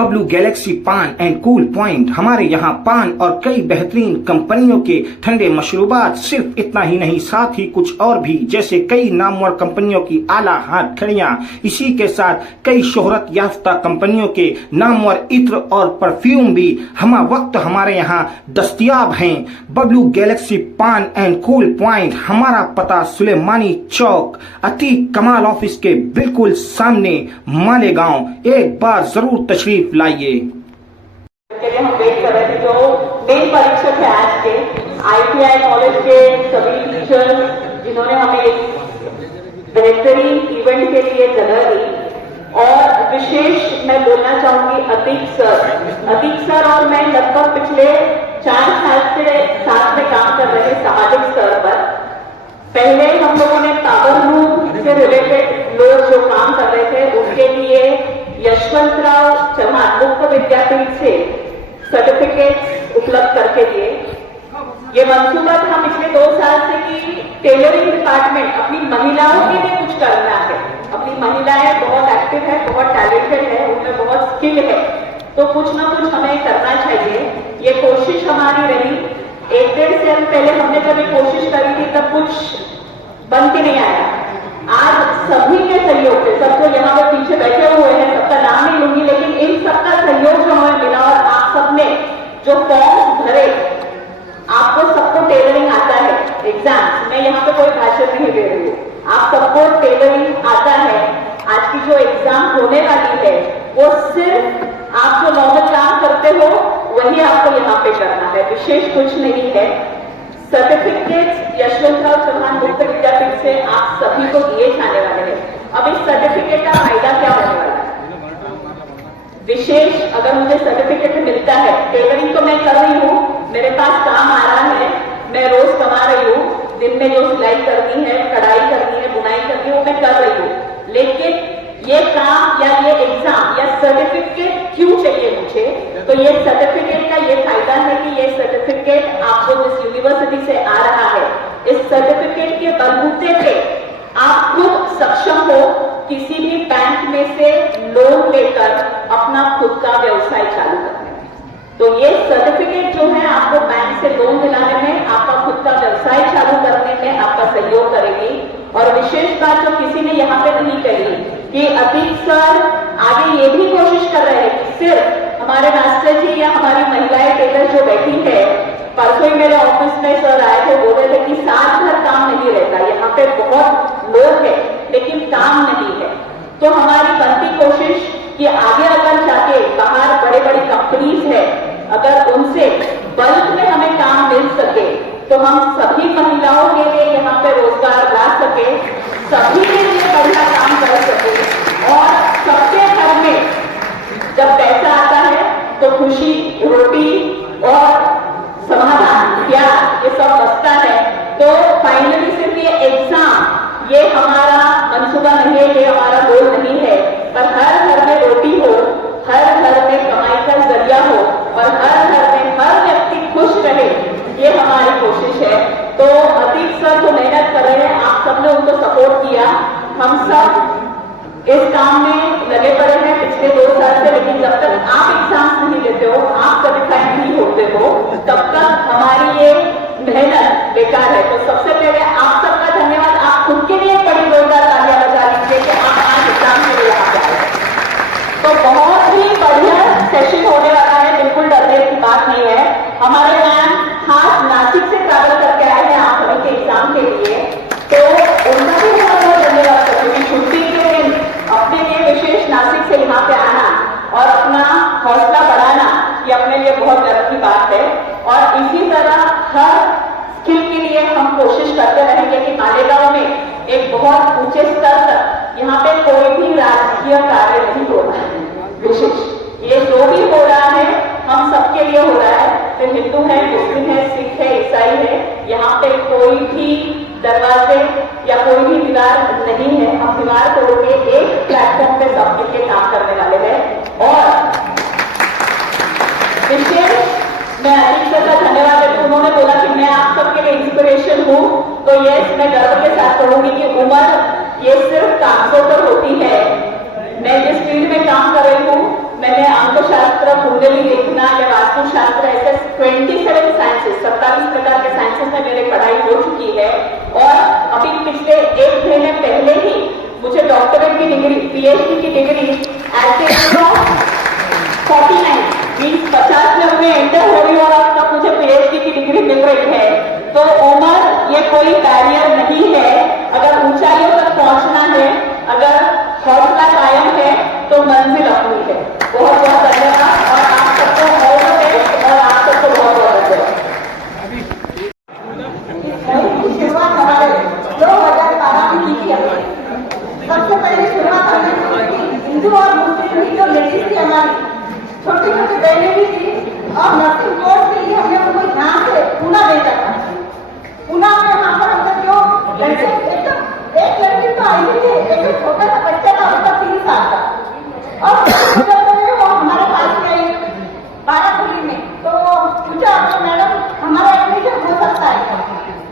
Bablu Galaxy पान and cool point. हमारे यहाँ पान और कई बेहतरीन कंपनियों के ठंडे मशरूबात, सिर्फ इतना ही नहीं साथ ही कुछ और भी, जैसे कई नामवर कंपनियों की आला हथकड़ियाँ, इसी के साथ कई शोहरत याफ्ता कंपनियों के नामवर इत्र और परफ्यूम भी हमारे यहाँ दस्तयाब हैं। बबलू गैलेक्सी पान एंड कूल पॉइंट, हमारा पता सुलेमानी चौक, अतीक कमाल ऑफिस के बिल्कुल सामने, मालेगांव। एक बार जरूर तशरीफ लाइए। हम वेट कर रहे थे जो मेन परीक्षक है आज के ITI कॉलेज के सभी टीचर्स जिन्होंने हमें एक बेहतरीन इवेंट के लिए जगह दी, और विशेष मैं बोलना चाहूंगी अतीक सर और मैं लगभग पिछले 4 साल से साथ में काम कर रहे हैं सामाजिक स्तर पर। पहले हम लोगों ने पावर लूम से रिलेटेड लोग जो काम कर रहे थे उसके लिए यशवंतराव चौहान मुक्त विद्यापीठ से सर्टिफिकेट उपलब्ध करके दिए। ये मंसूबा था पिछले 2 साल से कि टेलरिंग डिपार्टमेंट अपनी महिलाओं के लिए कुछ करना है। अपनी महिलाएं बहुत एक्टिव है, बहुत टैलेंटेड है, उनमें बहुत स्किल है, तो कुछ ना कुछ हमें करना चाहिए। ये कोशिश हमारी रही। 1-1.5 साल पहले हमने जब ये कोशिश करी थी तब कुछ बन के नहीं आया। आज सभी के सहयोग से, सब जो यहाँ पे पीछे बैठे हुए हैं सबका नाम नहीं लूंगी, लेकिन इन सबका सहयोग जो हमें मिला और आप सबने जो फॉर्म्स भरे, आपको सबको टेलरिंग आता है। एग्जाम्स में यहाँ पे कोई भाषण नहीं दे रही हूँ, आप सबको टेलरिंग आता है। आज की जो एग्जाम होने वाली है वो सिर्फ आप जो नॉर्मल काम करते हो वही आपको यहाँ पे करना है, विशेष कुछ नहीं है। सर्टिफिकेट यशवंतराव चौहान मुक्त विद्यापीठ से आप सभी को दिए जाने वाले हैं। अब इस सर्टिफिकेट का फायदा क्या होने वाला है? विशेष अगर मुझे सर्टिफिकेट मिलता है, टेलरिंग तो मैं कर रही हूँ, मेरे पास काम आ रहा है, मैं रोज कमा रही हूँ, दिन में जो सिलाई करनी है, कढ़ाई करनी है, बुनाई करनी है वो मैं कर रही हूँ, लेकिन ये काम या ये एग्जाम या सर्टिफिकेट क्यों चाहिए मुझे? तो ये सर्टिफिकेट का ये फायदा है कि ये सर्टिफिकेट आपको जिस यूनिवर्सिटी से आ रहा है, इस सर्टिफिकेट के बलबूते पे आप खुद सक्षम हो किसी भी बैंक में से लोन लेकर अपना खुद का व्यवसाय चालू करने में। तो ये सर्टिफिकेट जो है आपको बैंक से लोन दिलाने में, आपका खुद का व्यवसाय चालू करने में आपका सहयोग करेगी। और विशेष बात जो किसी ने यहाँ पे नहीं कही कि अतीक सर आगे ये भी कोशिश कर रहे हैं कि सिर्फ हमारे मास्टर जी या हमारी महिलाएं टेलर जो बैठी है, परसों ही मेरे ऑफिस में सर आए थे, बोल रहे थे कि साल भर काम नहीं रहता, यहाँ पे बहुत लोग है लेकिन काम नहीं है। तो हमारी बनती कोशिश कि आगे अगर जाके बाहर बड़े बड़ी कंपनीज है, अगर उनसे बल्क में हमें काम मिल सके तो हम सभी महिलाओं के लिए यहाँ पे रोजगार ला सके, सभी के लिए बढ़िया काम कर सके, और सबके घर में जब पैसा आता है तो खुशी, रोटी और समाधान, प्यार, ये सब बचता है। तो फाइनली सिर्फ ये एग्जाम ये हमारा मंसूबा नहीं है, ये हमारा गोल नहीं है, पर हर घर में रोटी हो, हर घर में कमाई का जरिया हो और हर घर में हर व्यक्ति खुश रहे, ये हमारी कोशिश है। तो अतीक सर जो मेहनत कर रहे हैं, आप सबने उनको सपोर्ट किया, हम सब इस काम में लगे पड़े हैं पिछले 2 साल से, लेकिन जब तक आप एग्जाम्स नहीं देते हो, आप सर्टिफाइड नहीं होते हो, तब तक हमारी ये मेहनत बेकार है। तो सबसे पहले आप सबका धन्यवाद। आप खुद के लिए बड़ी जोरदार तालियां बजा लीजिए कि आप आज एग्जाम के लिए यहाँ पे आए। तो बहुत ही बढ़िया सेशन होने वाला है, बिल्कुल डरने की बात नहीं है। हमारे मैम खास नासिक से ट्रैवल करके आए हैं आप सभी के एग्जाम के लिए, तो उनका भी बहुत बहुत धन्यवाद करूंगी। छुट्टी के दिन अपने लिए विशेष नासिक से यहाँ पे आना और अपना हौसला बढ़ाना, ये अपने लिए बहुत गर्व की बात है। और इसी तरह हर स्किल के लिए हम कोशिश करते रहेंगे कि मालेगांव में एक बहुत ऊंचे स्तर तक यहाँ पे कोई भी राजकीय कार्य नहीं हो रहा है। विशेष ये जो भी हो रहा है हम सबके लिए हो रहा है, फिर हिंदू है, मुस्लिम है, सिख है, ईसाई है, यहाँ पे कोई भी दरवाजे या कोई भी दीवार नहीं है। हम दीवार तोड़ के एक प्लेटफॉर्म पे सब मिलकर काम करने वाले हैं। और विशेष मैं अतीक सर का धन्यवाद देती हूँ, उन्होंने बोला कि मैं आप सबके लिए इंस्पिरेशन हूँ, तो यस मैं गर्व के साथ कहूंगी कि उम्र ये सिर्फ कागजों पर होती है। मैं जिस फील्ड में काम कर रही हूँ मैंने अंकशास्त्र, कुंडली देखना या वास्तुशास्त्र, ऐसे 27 साइंसेस, 27 प्रकार के साइंसेस में मेरी पढ़ाई हो चुकी है। और अभी पिछले 1 महीने पहले ही मुझे डॉक्टरेट की डिग्री, PhD की degree at the age of 49 means 50 में मैं एंटर हो रही हूँ और अब तक मुझे PhD की डिग्री मिल रही है। तो उम्र ये कोई बैरियर नहीं है। अगर ऊंचाइयों तक पहुंचना है, अगर हौसला कायम है, तो मंजिल अपनी है। बहुत बहुत धन्यवाद और आप सबको ऑल द बेस्ट और आप सबको बहुत बहुत धन्यवाद। शुरुआत हमारे 2012 में की थी। सबसे पहले शुरुआत हमने हिंदू और मुस्लिम की जो लेडीज थी, हमारी छोटी छोटी बहनें भी थी, और नर्सिंग कोर्स के लिए हमने उनको यहाँ से पूना भेजा था। पूना में वहाँ पर हमने जो एकदम एक लड़की तो आई थी, एक छोटा सा बच्चा था, उसका 3 साल का, और वो हमारे पास में आई 12 खुली में। तो पूछा मैडम हमारा एडमिशन हो सकता है?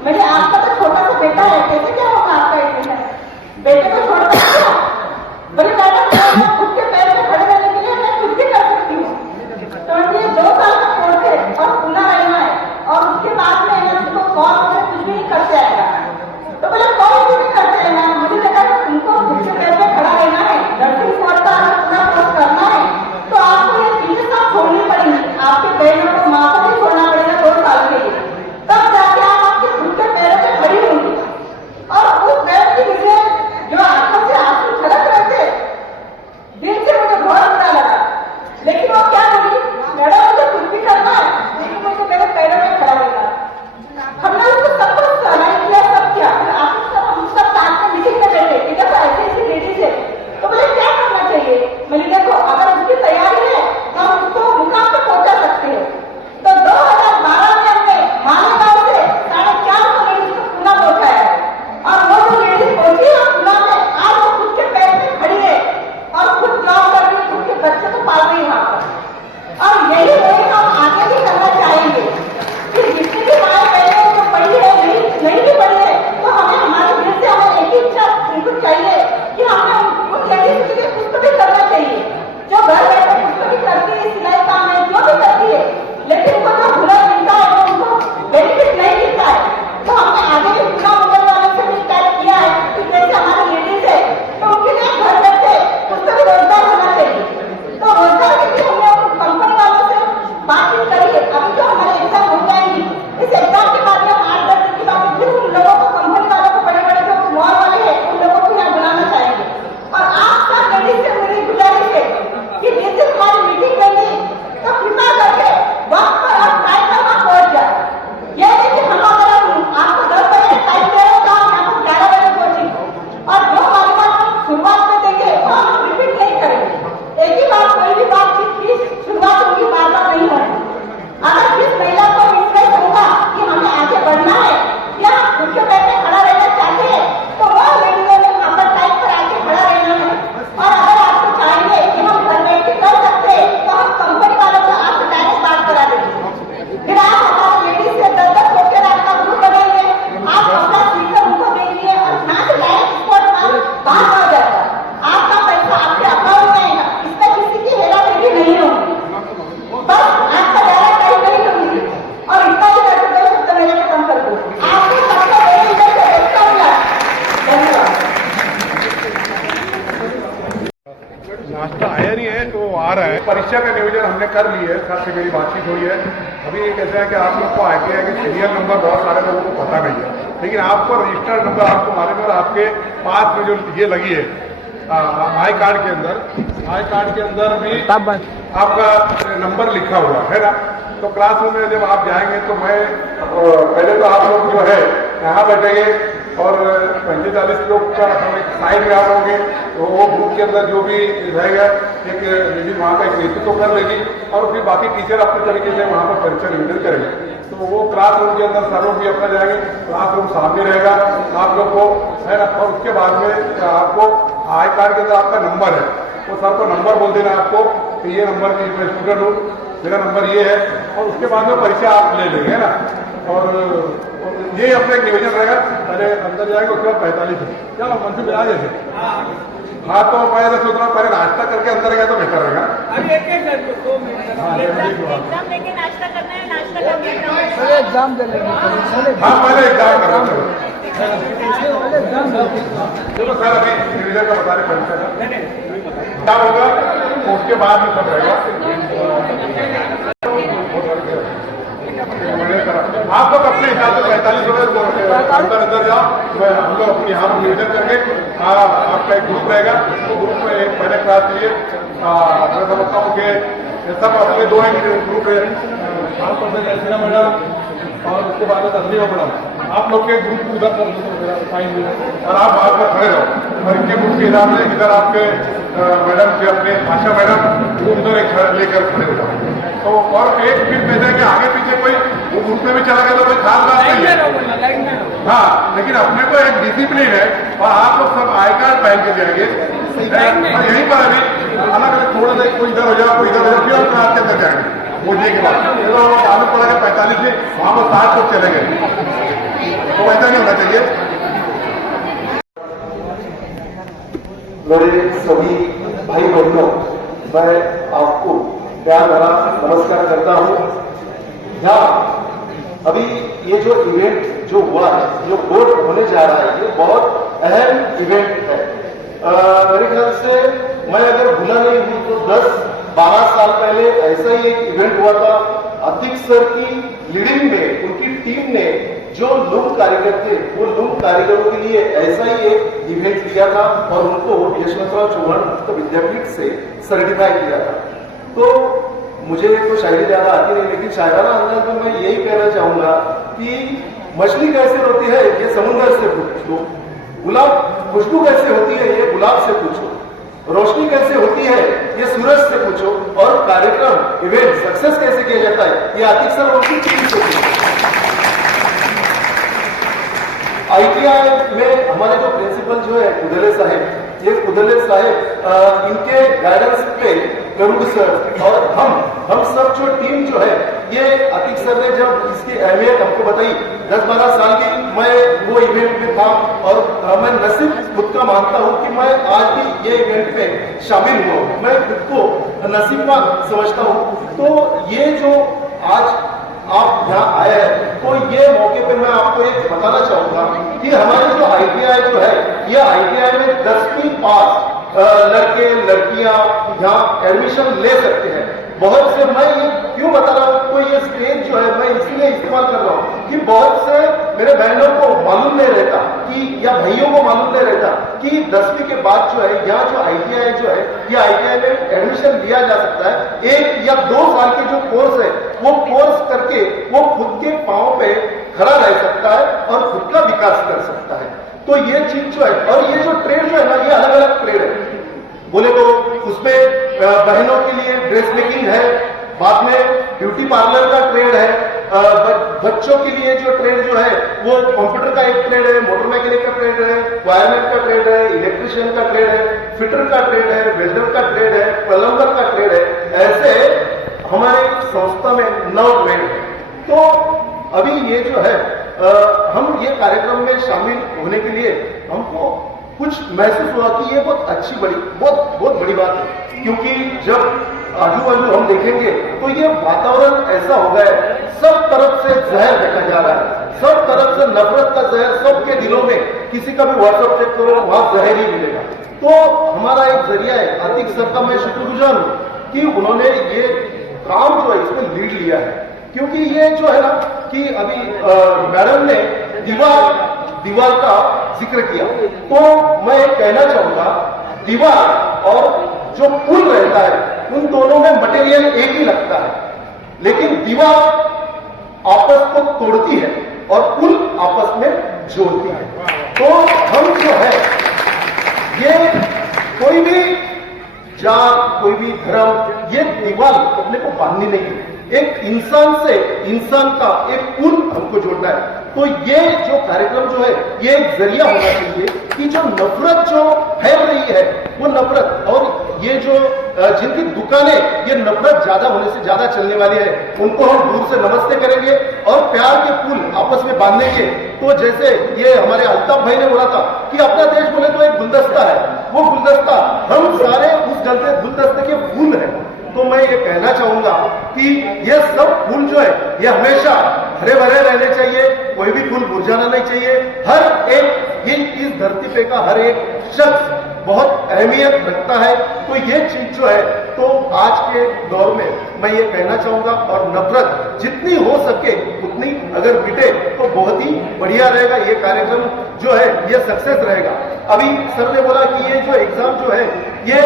मैंने आपका तो छोटा सा बेटा है, कैसे क्या होगा आपका एडमिशन? बेटे को छोड़ सकते हो? बोले मैडम मैं खुद के पैर पे खड़े रहने के लिए मैं कुछ भी कर सकती हूँ। तो ये 2 साल का कोर्स है और पूना रहना है, और उसके बाद में उसको कॉल में कुछ भी नहीं करते आएगा। तो बोले कॉल भी नहीं करते हैं मैम। मुझे लगा कि तुमको खुद के पैर पे खड़ा रहना है, नर्सिंग कोर्स का पूरा कोर्स करना है, तो आपको ये चीजें सब छोड़नी पड़ेगी। आपके बहनों को, माँ को भी छोड़ना पड़ेगा 2 साल के लिए, तब जाके आप आपके खुद के पैरों पे खड़ी होंगी। और उस बहन की मुझे जो आंखों से आंसू छलक रहे थे, दिल से मुझे बहुत बुरा लगा। लेकिन वो क्या बोली, मैडम मुझे कुछ भी करना है, लेकिन मुझे मेरे पैरों में खड़ा रहना है। हमने उसको सब कुछ सलाह किया, सब किया। फिर हम सब साथ में मीटिंग में बैठे कि देखो ऐसी ऐसी लेडीज है, तो बोले क्या करना चाहिए? मैंने देखो अगर उसकी तैयारी है तो हम उसको मुकाम पे पहुंचा सकते हैं। तो 2012 में हमने मालेगांव से 450 लेडीज को पूना पहुंचाया है, और वो जो लेडीज पहुंची है पूना में, आज वो खुद के पैर पे खड़ी है और खुद जॉब कर रही है, खुद के बच्चे को पाल रही है वहां पर। और यही हम आगे भी करना चाहेंगे कि जितनी भी माए बहनें जो पढ़ी है, नहीं भी पढ़ी है, तो हमें हमारे दिल से हमें एक ही इच्छा इनको चाहिए कि हमें उन लेडीज के लिए कुछ तो भी करना चाहिए, जो घर बैठे कुछ तो भी करती है, सिलाई काम है, जो भी करती है, लेकिन उनको जो हुनर मिलता है वो उनको बेनिफिट नहीं मिलता है। तो हमने आगे भी पूरा हुनर वाले से भी तय किया है कि जैसे हमारी लेडीज है तो उनके लिए घर बैठे कुछ तो भी रोजगार होना चाहिए। तो रोजगार के लिए हमने कंपनी वालों से बातचीत करी है। अभी जो हमारे एग्जाम हो जाएंगी, इस एग्जाम के बाद हम 8-10 दिन के बाद फिर उन लोगों को, कंपनी वालों को, बड़े बड़े जो मॉल वाले हैं उन लोगों को यहाँ बुलाना चाहेंगे। और आप सब लेडीज से मेरी गुजारिश है कि जैसे हमारी मीटिंग रहेगी तो कृपा करके वक्त पर और टाइम पर वहाँ पहुंच जाए। यह नहीं कि हम अगर आपको 10 बजे टाइम दे रहे हो तो हम यहाँ पर 11 बजे पहुंचेंगे, और जो मालूमात हम शुरुआत में देंगे वो हम रिपीट नहीं करेंगे। एक ही बार कोई भी बात की शुरुआत होगी, बार बार नहीं होगी। अगर जिस महिला को विश्वास होगा कि हमें आगे बढ़ना है या खुद के पैर पे खड़ा रहना चाहते हैं, तो वो वीडियो में वहाँ पर टाइम पर आके खड़ा रहना है। और अगर आपको चाहिए कि हम घर बैठ के कर सकते हैं, तो हम कंपनी वालों को आपसे डायरेक्ट बात करा देंगे। फिर आप हमारे लेडीज से 10-10 होकर आपका ग्रुप बनाएंगे, आप अपना स्पीकर उनको देंगे और यहाँ से डायरेक्ट स्पॉट बाहर हो जाएगा। आपका पैसा आपके अकाउंट में आएगा, इसमें किसी की हेराफेरी नहीं होगी। बस आपका ज्यादा टाइम नहीं होगी। और इतना ही करके 2 शब्द मेरे खत्म कर दो। आपको सबका धन्यवाद। नाश्ता आया नहीं है तो आ रहा है। परीक्षा का नियोजन हमने कर ली है, सर से मेरी बातचीत हुई है। अभी ये कैसा है कि आप लोग को आगे है कि सीरियल नंबर बहुत सारे लोगों को पता नहीं है, लेकिन आपको रजिस्टर्ड नंबर आपको मालूम है, और आपके पास में जो ये लगी है आई कार्ड के अंदर भी आपका नंबर लिखा हुआ है ना। तो क्लासरूम में जब आप जाएंगे तो मैं पहले तो आप लोग जो है यहाँ बैठेंगे और 35-40 लोग का हम एक साइड में आप होंगे, तो वो ग्रुप के अंदर जो भी रहेगा एक लेडीज वहाँ का एक नेतृत्व कर लेगी, और फिर बाकी टीचर अपने तरीके से वहाँ पर परीक्षा निवेदन करेंगे। तो वो क्लासरूम के अंदर सर लोग भी अपना जाएंगे, क्लासरूम सामने रहेगा आप लोग को, है ना। और उसके बाद में आपको आई कार्ड के अंदर आपका नंबर है, वो सर को नंबर बोल देना आपको कि ये नंबर की मैं स्टूडेंट हूँ, मेरा नंबर ये है, और उसके बाद में परीक्षा आप ले लेंगे, है ना। और ये अपना एक नियोजन रहेगा। पहले अंदर जाएगा, उसके बाद 45 क्या मन से मिला जैसे। हाँ, तो मैं ऐसा सोच रहा हूँ पहले नाश्ता करके अंदर गया तो बेहतर रहेगा। अभी एक एग्जाम लेके नाश्ता करना है, नाश्ता करके एग्जाम दे लेंगे। हाँ, पहले एग्जाम करना चलो सर, अभी रिविजन का बता रहे परीक्षा का क्या होगा, उसके बाद में सब रहेगा। आप लोग अपने हिसाब से 45 अंदर जाओ, हम लोग अपने यहाँ पर नियोजन करके आपका एक ग्रुप रहेगा, तो ग्रुप में पहले क्लास लिए मैं समझता हूँ कि सब अपने दो ग्रुप है, मैडम और उसके बाद तस्वीर मैडम, आप लोग के ग्रुप उधर साइन हुए और आप वहाँ पर खड़े रहो और इनके ग्रुप के हिसाब से इधर आपके मैडम के अपने आशा मैडम उधर एक लेकर खड़े हो जाओ। तो और एक फिर कहते हैं कि आगे पीछे कोई वो ग्रुप में भी चला गया तो कोई खास बात नहीं है। हाँ, लेकिन अपने को एक डिसिप्लिन है और आप लोग सब आई कार्ड पहन के जाएंगे और यहीं पर अभी अलग अलग थोड़ा सा कोई इधर हो जाए, कोई इधर हो जाए, फिर हम क्लास के अंदर जाएंगे बोलने के बाद। तो मालूम पड़ा कि 45 से वहाँ पर 60 लोग चले गए, तो ऐसा नहीं होना चाहिए। मेरे सभी भाई बहनों, मैं आपको प्यार भरा नमस्कार करता हूँ। यहाँ अभी ये जो इवेंट जो हुआ है, जो बोर्ड होने जा रहा है, ये बहुत अहम इवेंट है। मेरे ख्याल से मैं अगर भूला नहीं हूँ तो 10-12 साल पहले ऐसा ही एक इवेंट हुआ था। अतीक सर की लीडिंग में उनकी टीम ने जो लूम कारीगर थे, वो लूम कारीगरों के लिए ऐसा ही एक इवेंट किया था और उनको यशवंतराव चौहान मुक्त विद्यापीठ से सर्टिफाई किया था। तो मुझे तो शायरी ज्यादा आती नहीं, लेकिन शायराना अंदाज में मैं यही कहना चाहूंगा कि मछली कैसे होती है ये समुद्र से पूछो, गुलाब खुशबू कैसे होती है ये गुलाब से पूछो, रोशनी कैसे होती है ये सूरज से पूछो, और कार्यक्रम इवेंट सक्सेस कैसे किया जाता है ये आतिक सर और उनकी टीम से पूछो। ITI में हमारे जो प्रिंसिपल जो है कुदले साहेब, ये कुदले साहेब इनके गाइडेंस पे गरुड़ सर और हम सब जो टीम जो है, ये अतीक सर ने जब इसकी अहमियत हमको बताई, 10-12 साल की मैं वो इवेंट में था और मैं नसीब खुद का मानता हूँ कि मैं आज भी ये इवेंट में शामिल हुआ, मैं खुद को नसीबवान समझता हूँ। तो ये जो आज आप यहाँ आए हैं, तो ये मौके पे मैं आपको एक बताना चाहूंगा कि हमारे जो ITI जो है, ये ITI में 10वीं पास लड़के लड़कियां यहाँ एडमिशन ले सकते हैं। बहुत से, मैं ये क्यों बता रहा हूँ, कोई ये स्टेज जो है मैं इसलिए इस्तेमाल कर रहा हूँ कि बहुत से मेरे बहनों को मालूम नहीं रहता कि, या भाइयों को मालूम नहीं रहता कि 10वीं के बाद जो है यहाँ जो ITI जो है, ये ITI में एडमिशन लिया जा सकता है। 1 या 2 साल के जो कोर्स है, वो कोर्स करके वो खुद के पांव पे खड़ा रह सकता है और खुद का विकास कर सकता है। तो ये चीज जो है, और ये जो ट्रेड जो है ना, ये अलग अलग ट्रेड है। बोले तो उसमें बहनों के लिए ड्रेस मेकिंग है, बाद में ब्यूटी पार्लर का ट्रेड है, बच्चों के लिए जो ट्रेड जो है वो कंप्यूटर का एक ट्रेड है, मोटर मैकेनिक का ट्रेड है, वायरमैन का ट्रेड है, इलेक्ट्रिशियन का ट्रेड है, फिटर का ट्रेड है, वेल्डर का ट्रेड है, प्लम्बर का ट्रेड है। ऐसे हमारे संस्था में 9 ट्रेड है। तो अभी ये जो है हम ये कार्यक्रम में शामिल होने के लिए हमको कुछ महसूस हुआ कि ये बहुत अच्छी बहुत बड़ी बात है, क्योंकि जब आजू बाजू हम देखेंगे तो ये वातावरण ऐसा हो गया है, सब तरफ से जहर देखा जा रहा है, सब तरफ से नफरत का जहर सबके दिलों में। किसी का भी व्हाट्सएप चेक करो, वहां जहर ही मिलेगा। तो हमारा एक जरिया है, आतिक सर का मैं शुक्रगुजार हूं कि उन्होंने ये काम जो है इसमें लीड लिया है। क्योंकि ये जो है ना कि अभी मैडम ने दीवार का जिक्र किया, तो मैं कहना चाहूंगा दीवार और जो पुल रहता है उन दोनों में मटेरियल एक ही लगता है, लेकिन दीवार आपस को तोड़ती है और पुल आपस में जोड़ती है। तो हम जो है ये कोई भी जात, कोई भी धर्म, ये दीवार अपने को बांधनी नहीं है, एक इंसान से इंसान का एक पुल हमको जोड़ना है। तो ये जो कार्यक्रम जो है ये एक जरिया होना चाहिए कि जो नफरत जो फैल रही है वो नफरत, और ये जो जिनकी दुकानें ये नफरत ज्यादा होने से ज्यादा चलने वाली है, उनको हम दूर से नमस्ते करेंगे और प्यार के फूल आपस में बांधेंगे। तो जैसे ये हमारे अल्ताफ भाई ने बोला था कि अपना देश बोले तो एक गुलदस्ता है, वो गुलदस्ता हम सारे उस गुलदस्ते के फूल हैं। तो मैं ये कहना चाहूंगा कि ये सब फूल जो है ये हमेशा हरे भरे रहने चाहिए, कोई भी फूल मुरझाना नहीं चाहिए। हर एक इस धरती पे का हर एक शख्स बहुत अहमियत रखता है। तो ये चीज जो है तो आज के दौर में मैं ये कहना चाहूंगा, और नफरत जितनी हो सके उतनी अगर मिटे तो बहुत ही बढ़िया रहेगा। ये कार्यक्रम जो है ये सक्सेस रहेगा। अभी सर ने बोला कि ये जो एग्जाम जो है ये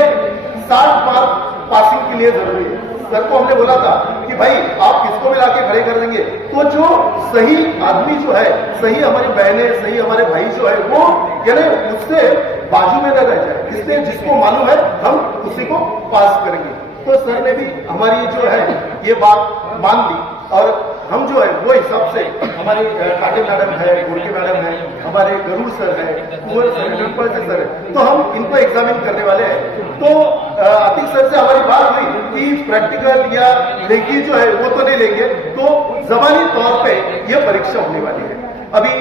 60 मार्क पासिंग के लिए जरूरी है। सर को हमने बोला था कि भाई आप किसको भी लाके खड़े कर देंगे, तो जो सही आदमी जो है, सही हमारी बहनें, सही हमारे भाई जो है वो यानी उससे बाजू में न रह जाए, इसलिए जिसको मालूम है हम उसी को पास करेंगे। तो सर ने भी हमारी जो है ये बात मान ली और हम जो है वो हिसाब से हमारी काटे मैडम है, गोरके मैडम है, हमारे गरुड़ सर है, कुंवर सर है, सर है, तो हम इनको एग्जामिन करने वाले हैं। तो आतिक सर से हमारी बात हुई कि प्रैक्टिकल या लेखी जो है वो तो नहीं लेंगे, तो जबानी तौर पे ये परीक्षा होने वाली है। अभी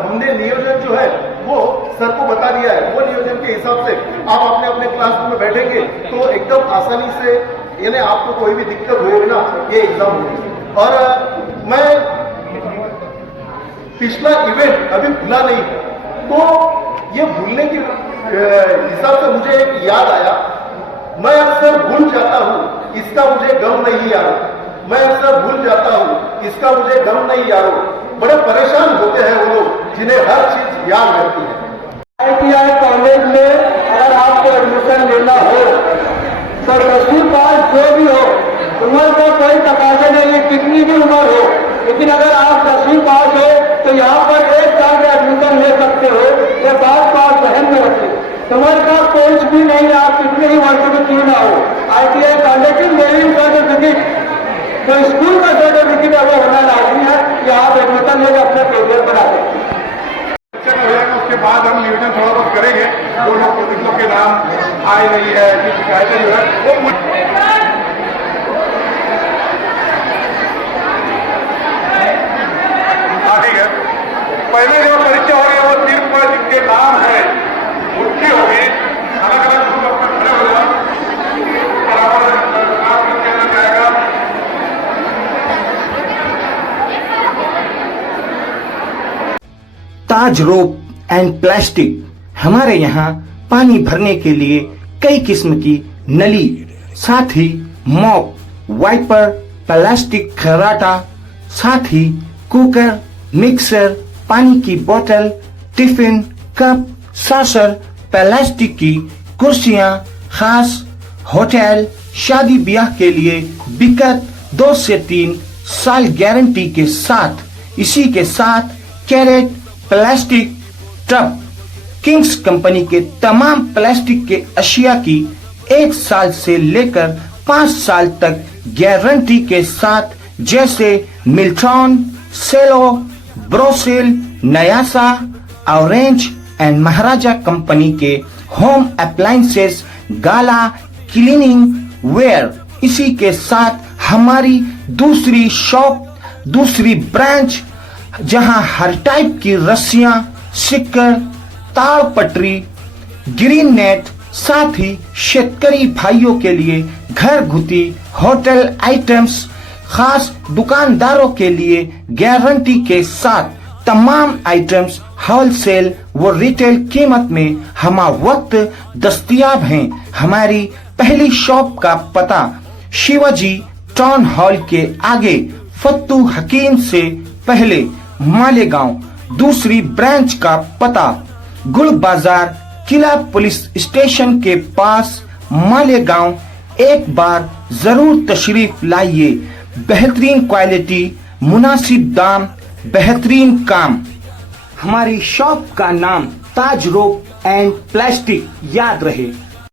हमने नियोजन जो है वो सर को बता दिया है, वो नियोजन के हिसाब से आप अपने अपने क्लास में बैठेंगे तो एकदम आसानी से यानी आपको कोई भी दिक्कत हुए बिना ये एग्जाम होगी। और मैं पिछला इवेंट अभी भूला नहीं, तो ये भूलने के हिसाब से मुझे एक याद आया। मैं अक्सर भूल जाता हूँ, इसका मुझे गम नहीं यारो। मैं अक्सर भूल जाता हूँ, इसका मुझे गम नहीं यारो। बड़े परेशान होते हैं वो लोग जिन्हें हर चीज याद रहती है। ITI कॉलेज में अगर आपको एडमिशन लेना हो तो 10वीं पास जो भी हो, उम्र का कोई तकाजा नहीं है, कितनी भी उम्र हो, लेकिन अगर आप 10वीं पास हो तो यहाँ पर 1 साल का एडमिशन ले सकते हो। ये बात ध्यान में रखें। उम्र का कोच भी नहीं है, आप कितने ही वर्षों में क्यों ना हो। ITI कॉलेज मेरिट सर्टिफिकेट, तो स्कूल का सर्टिफिकेट अगर होना लाजमी है कि आप एडमिशन लेकर अपना करियर बना सकते हैं। उसके बाद हम नियोजन थोड़ा बहुत करेंगे। जो लोग प्रतिनिधियों के नाम आए नहीं है, की शिकायतें जो है वो ठीक है। पहले जो परीक्षा हो रही है वो सिर्फ जिनके नाम है उनकी होगी। अलग अलग ग्रुप अपना खड़े हो जाए, जाएगा। ताज रोप एंड प्लास्टिक, हमारे यहाँ पानी भरने के लिए कई किस्म की नली, साथ ही मॉप, वाइपर, प्लास्टिक खराटा, साथ ही कुकर, मिक्सर, पानी की बोतल, टिफिन, कप, सासर, प्लास्टिक की कुर्सियां, खास होटल, शादी ब्याह के लिए बिकट 2 से 3 साल गारंटी के साथ। इसी के साथ crate, plastic tub, Kings company के तमाम प्लास्टिक के अशिया की 1 साल से लेकर 5 साल तक गारंटी के साथ, जैसे Milton, Cello, Borosil, Nayasa, Orange and Maharaja company के home appliances, Gala, cleaning ware. इसी के साथ हमारी दूसरी शॉप, दूसरी ब्रांच, जहां हर टाइप की रस्सियां, सिक्कर, ताड़ पटरी, ग्रीन नेट, साथ ही शेतकरी भाइयों के लिए घरगुती होटल आइटम्स, खास दुकानदारों के लिए गारंटी के साथ तमाम आइटम्स होलसेल व रिटेल कीमत में हम वक्त दस्तयाब हैं। हमारी पहली शॉप का पता शिवाजी टाउन हॉल के आगे, फत्तू हकीम से पहले, मालेगांव। दूसरी ब्रांच का पता गुल बाजार, किला पुलिस स्टेशन के पास, मालेगांव। एक बार जरूर तशरीफ लाइए। बेहतरीन क्वालिटी, मुनासिब दाम, बेहतरीन काम। हमारी शॉप का नाम ताज रोप एंड प्लास्टिक याद रहे।